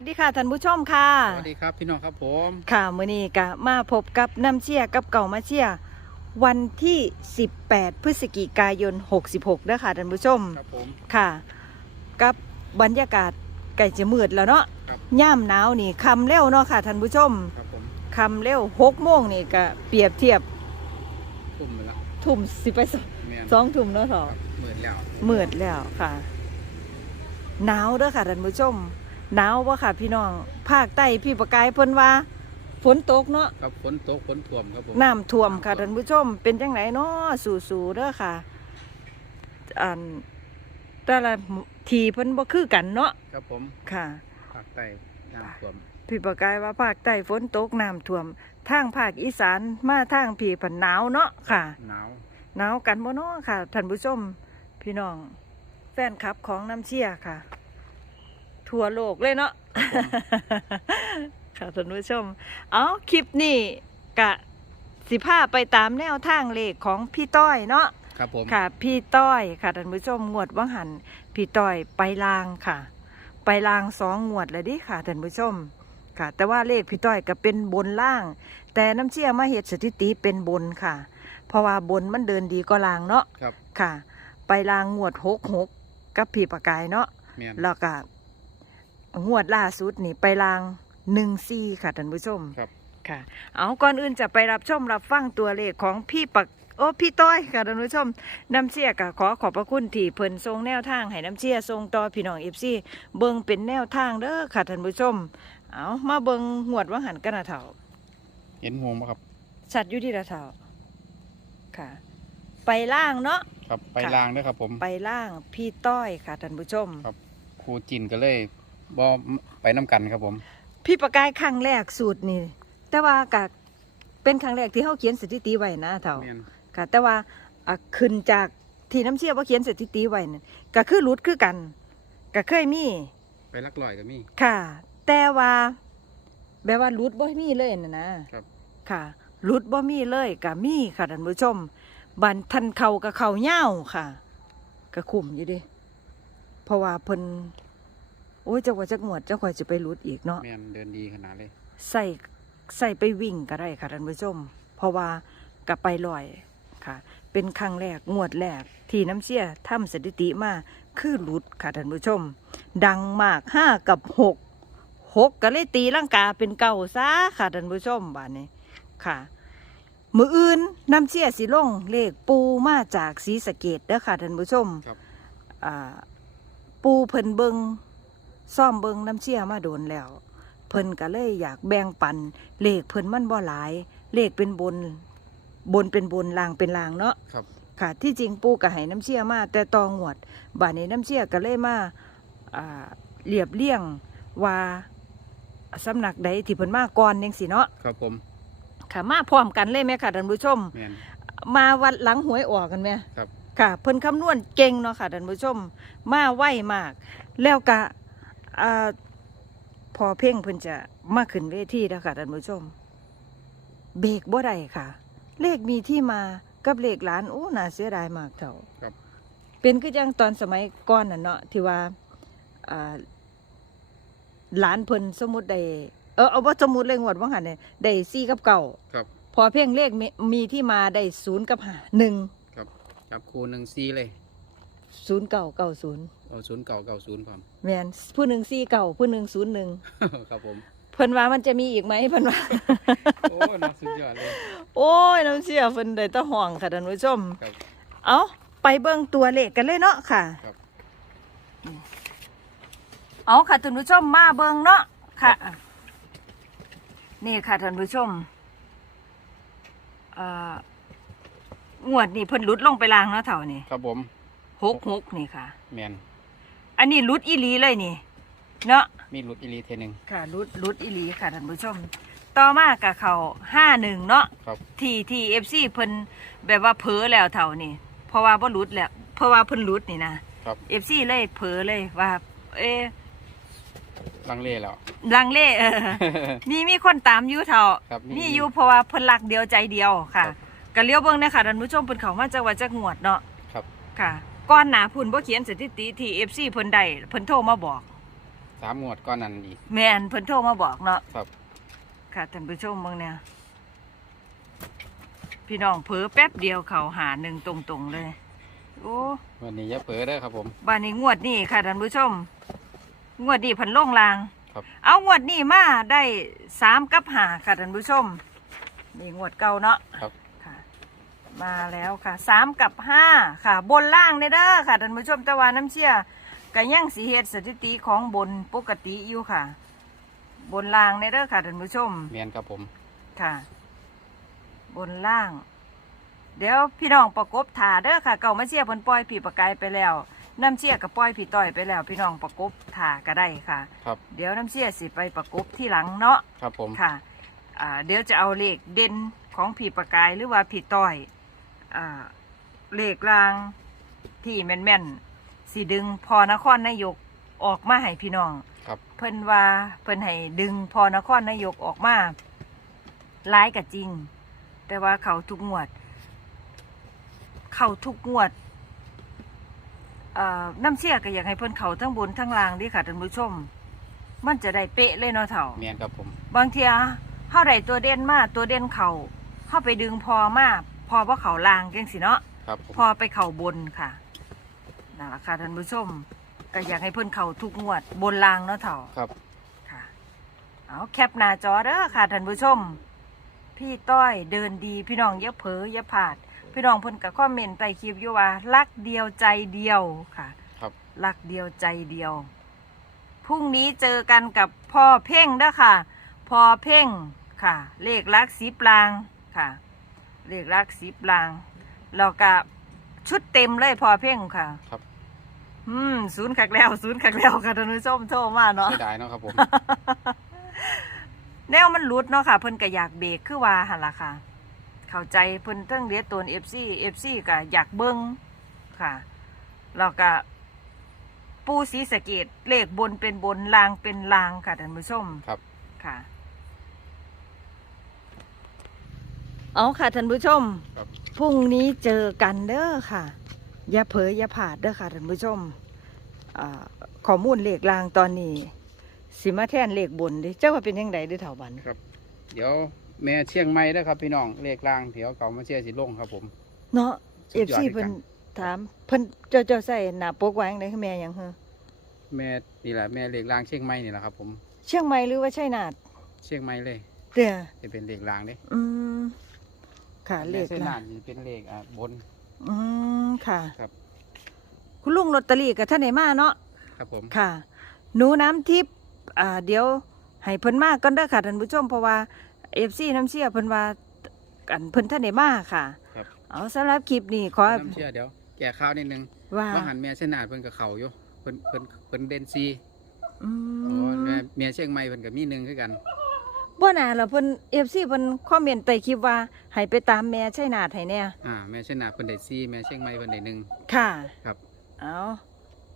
สวัสดีค่ะท่านผู้ชมค่ะ สวัสดีครับพี่น้องครับผม ค่ะมื้อนี้ก็มาพบกับน้ำเชี่ยกับเก่ามาเชี่ยวันที่ 18 พฤศจิกายน 66เด้อค่ะท่านผู้ชม ครับผม ค่ะ กับบรรยากาศใกล้จะมืดแล้วเนาะครับ ย่ามหนาวนี่คำเร็วเนาะค่ะท่านผู้ชมครับผมคำเร็ว6โมงนี่ก็เปรียบเทียบทุ่มไปแล้วทุ่มสิไปสองแม่นสองทุ่มเนาะเถคอะรับเหมือนแล้วมืดแล้วค่ะหนาวเด้อค่ะท่านผู้ชม หนาววะค่ะ พี่น้อง ภาคใต้พี่ประกายเพิ่นว่า ฝนตกเนาะ ครับฝนตกฝนท่วมครับผมน้ำท่วมค่ะท่านผู้ชม เป็นจังไหนเนาะสู่ๆเด้อค่ะอันแต่ละทีเพิ่นบ่คือกันเนาะ ครับผมค่ะ ภาคใต้น้ำท่วมพี่ประกายว่าภาคใต้ฝนตกน้ำท่วม ทางภาคอีสานมาทางพี่ผันหนาวเนาะค่ะ หนาวหนาวกันบ่เนาะค่ะท่านผู้ชม พี่น้อง แฟนคลับของน้ำเชี่ยค่ะ ทั่วโลกเลยเนาะค่ะท่านผู้ชม เอาคลิปนี้กะสิพาไปตามแนวทางเลขของพี่ต้อยเนาะครับผมค่ะ พี่ต้อยค่ะท่านผู้ชมงวดว่างหันพี่ต้อยไปลางค่ะ ไปลางสองงวดเลยดิค่ะท่านผู้ชมค่ะ แต่ว่าเลขพี่ต้อยก็เป็นบนล่าง แต่น้ำเชี่ยมาเหตุสถิติเป็นบนค่ะ เพราะว่าบนมันเดินดีก็ลางเนาะครับค่ะ ไปลางงวดหกหกกับพี่ปากกายเนาะแม่นแล้วก็ งวดล่าสุดนี่ไปลางหนึ่งซีค่ะท่านผู้ชมครับ ค่ะ เอาก่อนอื่นจะไปรับชมรับฟังตัวเลขของพี่ปักโอ้พี่ต้อยค่ะท่านผู้ชมน้ำเชี่ยก็ขอขอบพระคุณที่เพิ่นทรงแนวทางให้น้ำเชี่ยทรงต่อพี่น้องเอฟซีเบิ่งเป็นแนวทางเด้อค่ะท่านผู้ชม เอามาเบิ่งงวดว่างหันกันนะเถ่าเห็นห่วงไหมครับชัดอยู่ที่ละเถ่าค่ะ ไปล่างเนาะครับไปค่ะลางด้วยครับผมไปล่างพี่ต้อยค่ะท่านผู้ชมครับครูจินก็เลย บ่ไปน้ำกันครับผม พี่ประกายครั้งแรกสูตรนี่ แต่ว่ากะเป็นครั้งแรกที่เขาเขียนสถิติไว้นะเถ่าแม่น ค่ะ แต่ว่าอะขึ้นจากที่น้ำเชี่ยวว่าเขียนสถิติไว้นั่นก็คือรุดคือกันก็เคยมี ไปลักลอยก็มีค่ะ แต่ว่าแบบว่ารุดบ่มีเลยนะนะครับ ค่ะรุดบ่มีเลยก็มีค่ะท่านผู้ชม บันทันเขากับเขาเง่าวค่ะก็คุ้มอยู่เดิเพราะว่าเพิ่น โอ้ยจักว่าจักงวดจักข่อยจะไปรุดอีกเนาะแม่นเดินดีขนาดเลยใส่ใส่ไปวิ่งก็ได้ค่ะท่านผู้ชม เพราะว่ากับไปลอยค่ะ เป็นครั้งแรกงวดแรก ที่น้ำเชี่ยทำสถิติมาคือหลุดค่ะท่านผู้ชม ดังมากห้ากับหกหกก็เลยตีร่างกาเป็นเก่าซะค่ะท่านผู้ชมบ้านนี้ค่ะ มืออื่นน้ำเชี่ยสิลงเลขปูมาจากสีสะเกดเด้อค่ะท่านผู้ชมครับ อ่าปูเพิ่นเบิง ซ่อมเบิงน้ำเชี่ยมาโดนแล้ว เพิ่นก็เลยอยากแบ่งปัน เลขเพิ่นมันบ่หลาย เลขเป็นบน บนเป็นบนลางเป็นลางเนาะครับ ค่ะ ที่จริงปูก็ให้น้ำเชี่ยมา แต่ตองวดบาดนี้น้ำเชี่ยก็เลยมาอ่าเรียบเลี่ยงว่าสำนักใดที่เพิ่นมาก่อนจังสิเนาะครับผมค่ะมาพร้อมกันเลยไหมค่ะท่านผู้ชม แม่นมาวันหลังหวยออกกันไหมครับ ค่ะ เพิ่นคำนวณเก่งเนาะค่ะท่านผู้ชม มาไวมาก แล้วก็ อ่าพอเพ่งเพิ่นจะมาขึ้นเวทีแล้วค่ะท่านผู้ชม เบรกบ่ได้ค่ะ เลขมีที่มากับเลขหลานโอ้น่าเสียดายมากเท่าครับ เป็นคือจังตอนสมัยก่อนน่ะเนาะที่ว่าอ่าหลานเพิ่นสมมุติได้เออเอาว่าสมมุติเลยงวดว่าหันเนี่ยได้สี่กับเก่าครับ พอเพียงเลขมีมีที่มาได้ศูนย์กับห้าหนึ่งครับจับครูหนึ่งซีเลย ศูนย์เก่าเก่าศูนย์เอาศูนย์เก่าเก่าศูนย์พร้อมแมนผู้หนึ่งสี่เก่าผู้หนึ่งศูนย์หนึ่งครับผมเพิ่นว่ามันจะมีอีกไหมเพิ่นว่า โอ้น่าสุดยอดเลย โอ้ยน้ำเชี่ยเพิ่นได้แตะห่วงค่ะท่านผู้ชม ครับ เอาไปเบิ่งตัวเลขกันเลยเนาะค่ะ ครับ เอาค่ะท่านผู้ชมมาเบิ่งเนาะค่ะ นี่ค่ะท่านผู้ชมเอ่องวดนี่เพิ่นหลุดลงไปลางเนาะเท่านี่ครับผม หกหกนี่ค่ะ แมนอันนี้หลุดอีหลีเลยนี่ เนาะมีหลุดอีหลีเทหนึง ค่ะรุดรุดอีหลีค่ะท่านผู้ชม ต่อมากับเขาห้าหนึ่งเนาะครับ ทีทีเอฟซีเพิ่นแบบว่าเผลอแล้วเท่านี่เพราะว่าบ่รุดแล้ว เพราะว่าเพิ่นรุดนี่นะครับเอฟซีเลยเผลอเลยว่า เอ๊ะลังเลแล้ว ลังเลเออ มีมีคนตามอยู่เท่าครับมีมีอยู่เพราะว่าเพิ่นรักเดียวใจเดียวค่ะครับก็เลี้ยวเบิ่งนะคะท่านผู้ชมเพิ่นเข้ามาจากว่าจักงวดเนาะครับ ค่ะ ก่อนหน้าพุ่นบ่เขียนสถิติที่ FC เพิ่นได้เพิ่นโทรมาบอก สามงวดก้อนนั้นอีก แม่นเพิ่นโทรมาบอกเนาะครับ ค่ะท่านผู้ชมเบิ่งเนี่ยพี่น้องเผลอแป๊บเดียวเขาหาหนึ่งตรงๆเลย โอ้วันนี้อย่าเผลอเด้อครับผม บ้านนี้งวดนี้ค่ะท่านผู้ชม งวดนี้เพันลงลาง ครับ เอางวดนี้มาได้สามกับหาค่ะท่านผู้ชมนี่งวดเก่าเนาะ ครับค่ะ มาแล้วค่ะสามกับห้าค่ะ บนล่างเด้อเด้อค่ะท่านผู้ชมแต่ว่าน้ำเชี่ยก็ยังสีเหตุสถิติของบนปกติอยู่ค่ะ บนล่างเด้อเด้อค่ะท่านผู้ชมเมียนครับผมค่ะ บนล่าง เดี๋ยวพี่น้องประกบถาเด้อค่ะ เก่ามาเชียร์เพิ่นปล่อยผีประกายไปแล้วน้ำเชียร์กับปล่อยผีต่อยไปแล้ว พี่น้องประกบถาก็ได้ค่ะ ครับ เดี๋ยวน้ำเชียร์สิไปประกบที่หลังเนาะครับผมค่ะอ่าเดี๋ยวจะเอาเลขเด่นของผีประกายหรือว่าผีต่อยอ่า เลขรางที่แม่นๆสีดึงพอนครนายกออกมาให้พี่น้องครับ เพิ่นว่าเพิ่นให้ดึงพอนครนายกออกมาร้ายกับจริง แต่ว่าเขาทุกงวด เขาทุกงวดเอ่อน้ำเชี่ยก็อยากให้เพิ่นเขาทั้งบนทั้งล่างเดิค่ะท่านผู้ชม มันจะได้เป๊ะเลยเนาะเถ่าเมียนครับผม บางเทียเฮาได้ตัวเด่นมาตัวเด่นเขาเข้าไปดึงพอมา พอว่าเขาล่างจังสิเนาะครับผมพอไปเข่าบนค่ะนั่นแหละค่ะท่านผู้ชมก็อยากให้เพิ่นเข่าทุกงวดบนลางเนาะเถ่าครับ ค่ะ เอาแคปหน้าจอเด้อค่ะท่านผู้ชม พี่ต้อยเดินดีพี่น้องอย่าเผลออย่าพลาด พี่น้องเพิ่นก็คอมเมนต์ใต้คลิปอยู่ว่ารักเดียวใจเดียวค่ะครับ รักเดียวใจเดียวพรุ่งนี้เจอกันกับพ่อเพ่งเด้อค่ะพ่อเพ่งค่ะ เลขรักสีปลางค่ะ เลขรักสีปลางแล้วก็ชุดเต็มเลยพ่อเพ่งค่ะครับ อืมศูนย์ขักแล้วศูนย์ขักแล้วค่ะท่านผู้ชมโทรมาเนาะเสียดายเนาะครับผมแนวมันหลุดเนาะค่ะ เพิ่นก็อยากเบรกคือว่าหั่นล่ะค่ะ เข้าใจเพิ่นเทั้งเลียตน FC FC ก็อยากเบิ่งค่ะแล้วก็ปูสีสะเกตเลขบนเป็นบนลางเป็นลางค่ะท่านผู้ชมครับค่ะ เอาค่ะท่านผู้ชมครับ พรุ่งนี้เจอกันเด้อค่ะ อย่าเผลออย่าผาดเด้อค่ะท่านผู้ชมอ่าข้อมูลเลขลางตอนนี้ สิมาแทนเลขบนเดิเจ้าว่าเป็นยังไงเด้อเถาบันเดี๋ยวแม่เชียงใหม่เด้อครับพี่น้องเลขล่างเดี๋ยวเขามาเชียร์สิลงครับผม เนาะสุเอดฟยอดซีอีกเพิ่นครั้งถามเพิ่นเจ้าเจ้าใส่หน้าปกไว้ยังไงคือแม่หยังเหรอแม่นี่แหละแม่เลขล่างเชียงใหม่นี่แหละครับผมเชียงใหม่หรือว่าชัยนาทเชียงใหม่เลยเด้อจะเป็นเลขล่างเด้อืม ค่ะเลแม่ขเส้นหละน้านี่เป็นเลขอะบน อืมค่ะ ครับ คุณลุงลอตเตอรี่กับท่านไหนมาเนาะ ครับผม ค่ะ หนูน้ำทิพย์อ่าเดี๋ยวให้เพิ่นมาก่อนเด้อค่ะท่านผู้ชมเพราะว่าเอฟซีน้ำเชี่ยเพิ่นว่ากันเพิ่นท่านไหนมาค่ะ ครับ เอาสำหรับคลิปนี้ขอน้ำเชื่อเดี๋ยว แก่ข้าวนิดนึงว่าว่าหันแม่เส้นหน้าเพิ่นกับเขาอยู่เพิ่นเพิ่นเพิ่นเดนซีอืโอ้มแม่แม่เชียงใหม่เพิ่นกับมีหนึ่งคือกัน บ่น่าล่ะเพิ่นเอฟซีเพิ่นคอมเมนต์ใต้คลิปว่าให้ไปตามแม่ชัยนาทให้แน่อ่าแม่เส้นหน้าเพิ่นได้ซีแม่เชียงใหม่เพิ่นได้หนึ่ง ค่ะครับ เอา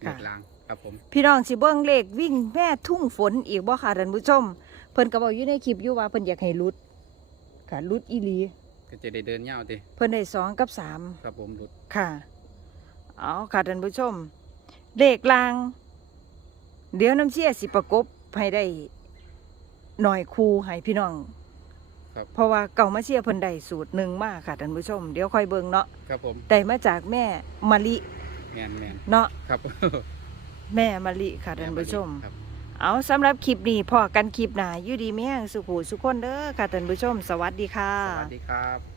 เลค่ะขล่างครับผม พี่น้องสิเบิ่งเลขวิ่งแม่ทุ่งฝนอีกบ่ค่ะท่านผู้ชม เพิ่นก็บอกอยู่ในคลิปอยู่ว่าเพิ่นอยากให้หลุดค่ะหลุดอีหลี ก็จะได้เดินยาวติเพิ่นได้สองกับสาม ครับผมหลุดค่ะ เอาค่ะท่านผู้ชมเลขลาง เดี๋ยวน้ำเชี่ยสิประกบให้ได้ หน่อยคูให้พี่น้องครับ เพราะว่าเก่ามาเชี่ยเพิ่นได้สูตรหนึ่งมากค่ะท่านผู้ชม เดี๋ยวค่อยเบิ่งเนาะครับผมได้มาจากแม่มะลิแมนแมนเนาะครับแม่มะลิค่ะท่านผู้ชม ครับ เอาสำหรับคลิปนี้พอกันคลิปหนาอยู่ดีแม่งสุขหูสุขคนเด้อค่ะท่านผู้ชม สวัสดีค่ะ สวัสดีครับ